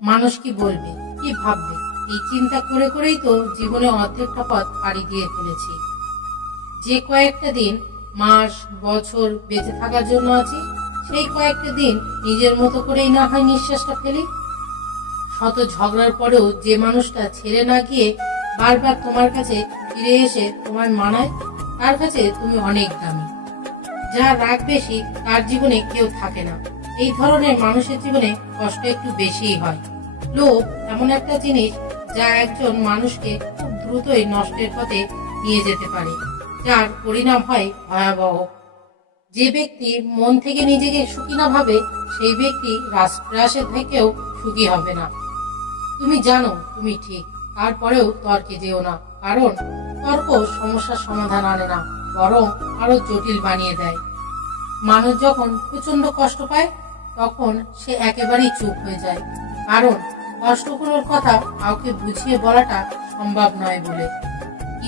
মানুষ কি বলবে, কি ভাববে, এই চিন্তা করে করেই তো জীবনে অর্ধেকটা পথ পাড়ি দিয়ে ফেলেছি। যে কয়েকটা দিন, মাস, বছর বেঁচে থাকার জন্য আছি, সেই কয়েকটা দিন নিজের মতো করেই না হয় নিঃশ্বাসটা ফেলি। শত ঝগড়ার পরেও যে মানুষটা ছেড়ে না গিয়ে বারবার তোমার কাছে ফিরে এসে তোমায় মানায়, তার কাছে তুমি অনেক দামি। যার রাগ বেশি তার জীবনে কেউ থাকে না। এই ধরনের মানুষের জীবনে কষ্ট একটু বেশিই হয়। লোভ এমন একটা জিনিস যা একজন মানুষকে খুব দ্রুতই নষ্টের পথে নিয়ে যেতে পারে, যার পরিণাম হয় ভয়াবহ। যে ব্যক্তি মন থেকে নিজেকে সুখী না ভাবে, সেই ব্যক্তি রাসের থেকেও সুখী হবে না। তুমি জানো তুমি ঠিক, তারপরেও তর্কে যেও না, কারণ তর্ক সমস্যার সমাধান আনে না, বরং আরো জটিল বানিয়ে দেয়। মানুষ যখন প্রচন্ড কষ্ট পায়, তখন সে একেবারেই চুপ হয়ে যায়, কারণ কষ্টগুলোর কথা কাউকে বুঝিয়ে বলাটা সম্ভব নয় বলে।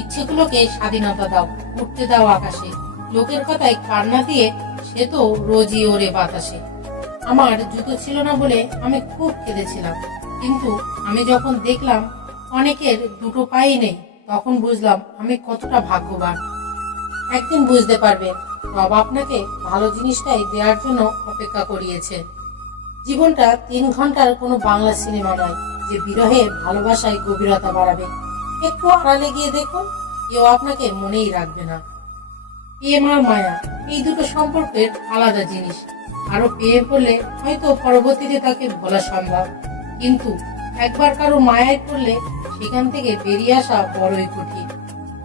ইচ্ছেগুলোকে স্বাধীনতা দাও, উঠতে দাও আকাশে। লোকের কথায় কান্না দিয়ে সে তো রোজই ওরে বাতাসে। আমার জুতো ছিল না বলে আমি খুব কেঁদেছিলাম, কিন্তু আমি যখন দেখলাম অনেকের দুটো পাই নেই, তখন বুঝলাম আমি কতটা ভাগ্যবান। একদিন বুঝতে পারবেন, রব আপনাকে ভালো জিনিসটাই দেওয়ার জন্য অপেক্ষা করিয়েছেন। জীবনটা 3 ঘন্টার কোনো বাংলা সিনেমা নয় যে বিরহে ভালোবাসায় গভীরতা বাড়াবে। একটু আড়ালে গিয়ে দেখুন, কেউ আপনাকে মনেই রাখবে না। প্রেম আর মায়া, এই দুটো সম্পর্কের আলাদা জিনিস। আরো প্রেমে পড়লে হয়তো পরবর্তীতে তাকে ভোলা সম্ভব, কিন্তু একবার কারো মায়ায় পড়লে সেখান থেকে বেরিয়ে আসা বড়ই কঠিন।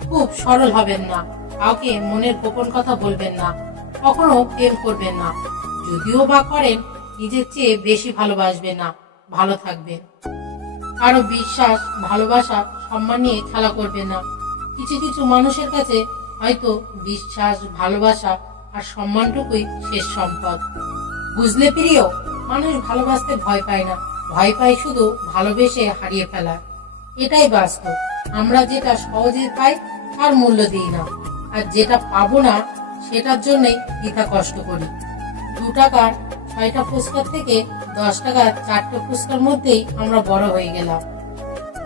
খুব সরল হবেন না, কাউকে মনের গোপন কথা বলবেন না, কখনো প্রেম করবেন না। যদিও বা করেন, নিজের চেয়ে বেশি ভালোবাসবেন না, ভালো থাকবেন। কারো বিশ্বাস, ভালোবাসা, সম্মান নিয়ে খেলা করবেন না। কিছু কিছু মানুষের কাছে হয়তো বিশ্বাস, ভালোবাসা আর সম্মানটুকুই শেষ সম্পদ। বুঝলে প্রিয়, মানুষ ভালোবাসতে ভয় পায় না, ভয় পায় শুধু ভালোবেসে হারিয়ে ফেলা। এটাই বাস্তব। আমরা যেটা সহজে পাই তার মূল্য দিই না, আর যেটা পাবো না সেটার জন্যই বৃথা কষ্ট করি। 2 টাকার 6টা ফুচকার থেকে 10 টাকার 4টে ফুচকার মধ্যেই আমরা বড় হয়ে গেলাম।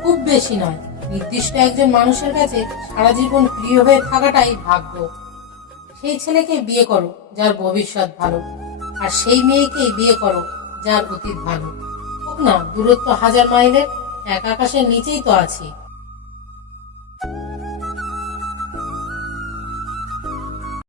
খুব বেশি নয়, নির্দিষ্ট একজন মানুষের কাছে সারা জীবন প্রিয় হয়ে থাকাটাই ভাগ্য। সেই ছেলেকে বিয়ে করো যার ভবিষ্যৎ ভালো, আর সেই মেয়েকেই বিয়ে করো যার অতীত ভালো। হোক না দূরত্ব 1000 মাইলের, এক আকাশের নিচেই তো আছি।